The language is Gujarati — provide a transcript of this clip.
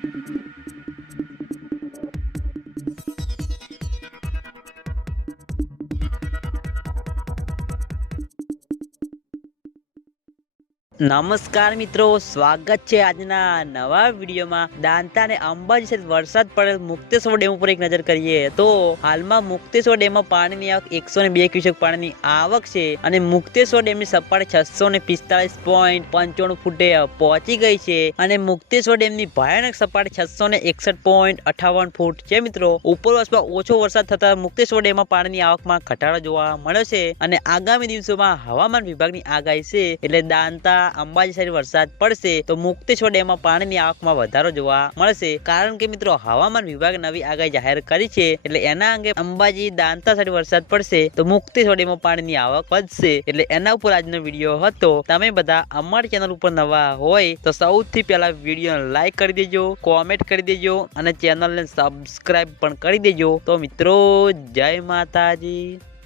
Thank you. નમસ્કાર મિત્રો, સ્વાગત છે આજના નવા વિડીયોમાં. દાંતા અને અંબાજી સાથે વરસાદ પડેલ મુક્તેશ્વર ડેમ ઉપર એક નજર કરીએ તો હાલમાં મુક્તેશ્વર ડેમમાં પાણીની આવક એકસો ને બે ક્યુસેક પાણીની આવક છે અને મુક્તેશ્વર ડેમની સપાટી છસો ને પિસ્તાળીસ પોઈન્ટ પંચાણું ફૂટે પહોંચી ગઈ છે અને મુક્તેશ્વર ડેમની ભયાનક સપાટી છસો ને એકસઠ પોઈન્ટ અઠાવન ફૂટ છે મિત્રો. ઉપરવાસમાં ઓછો વરસાદ થતા મુક્તેશ્વર ડેમમાં પાણીની આવકમાં ઘટાડો જોવા મળ્યો છે અને આગામી દિવસોમાં હવામાન વિભાગની આગાહી છે. એટલે દાંતા અંબાજી સાઈડ વરસાદ પડશે તો મુક્તેશ્વર ડેમમાં પાણીની આવકમાં વધારો જોવા મળશે. કારણ કે મિત્રો, હવામાન વિભાગ નવી આગાહી જાહેર કરી છે, એટલે એના અંગે અંબાજી દાંતા સાઈડ વરસાદ પડશે તો મુક્તેશ્વર ડેમમાં પાણીની આવક વધશે. એટલે એના ઉપર આજનો વીડિયો હતો. તમે બધા અમારી ચેનલ ઉપર નવા હોય તો સૌથી પહેલા વિડીયોને લાઈક કરી દેજો, કોમેન્ટ કરી દેજો અને ચેનલને સબસ્ક્રાઈબ પણ કરી દેજો. તો મિત્રો, જય માતાજી.